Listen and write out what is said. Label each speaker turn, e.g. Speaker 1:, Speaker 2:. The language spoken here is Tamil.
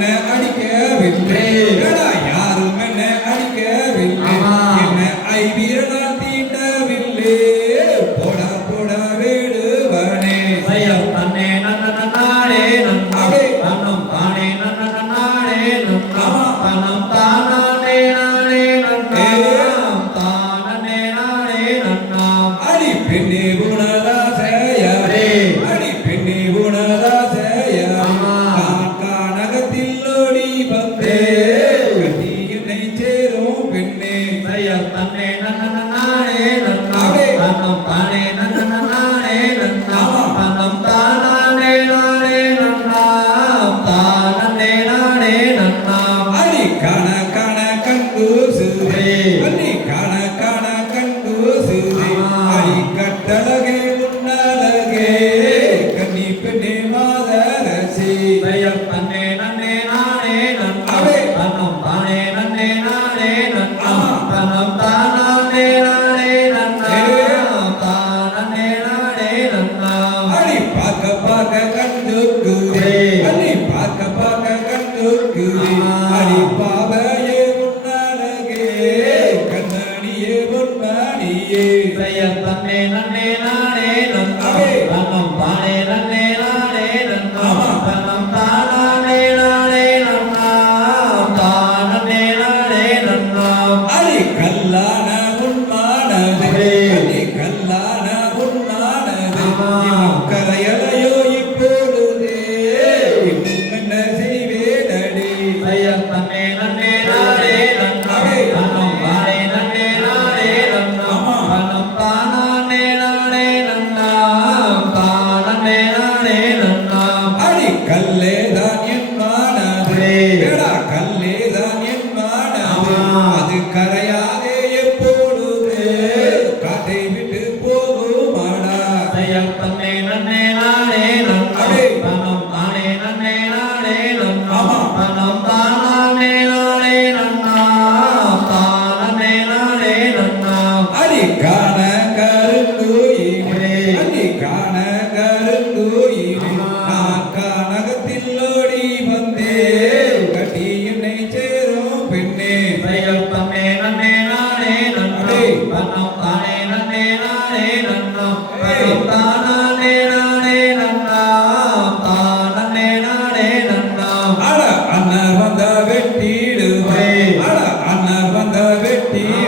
Speaker 1: என்ன அடிக்கவில்லை? யாரும் என்ன அடிக்கவில்லை? என்ன ஐவியனால் தீண்டவில்லை? போட போட வேடுவனே
Speaker 2: ஐயம் தன்னே நன்ன நன்னாடே நன்னாடே தன்னம் தானே நன்ன நன்னாடே நன்னா தனம் தானே நானே நன்னா தானே
Speaker 1: அடி பெண்ணே குண காண
Speaker 2: நன்னே நானே நன்னாமே தன்னம் தானே நன்னே நானே நன்னாம் தன்னம் தானே நானே நன்னாம் தானே நானே நன்னாம்
Speaker 1: கல்லான உண்மானது கல்லான ஆதி கல்லே தான் என் மானாதே வேடா கல்லே தான் என் மானாதே அது கரையாதே எப்போதுமே. காட்டை விட்டு போகும்
Speaker 2: மாடா தயல் தன்னே நன்னே நானே நம் பணம் நானே
Speaker 1: பெண்ணே.
Speaker 2: கையொத்தமே நன்னே நானே
Speaker 1: நன்னே
Speaker 2: பன்னம் தானே நன்னே நானே நன்னம் தானே நானே நன்னாம் தானே நானே நன்னாம்
Speaker 1: அட அண்ணன் வந்த வெட்டிடுவே அட. அண்ணன் வந்த வெட்டிடு.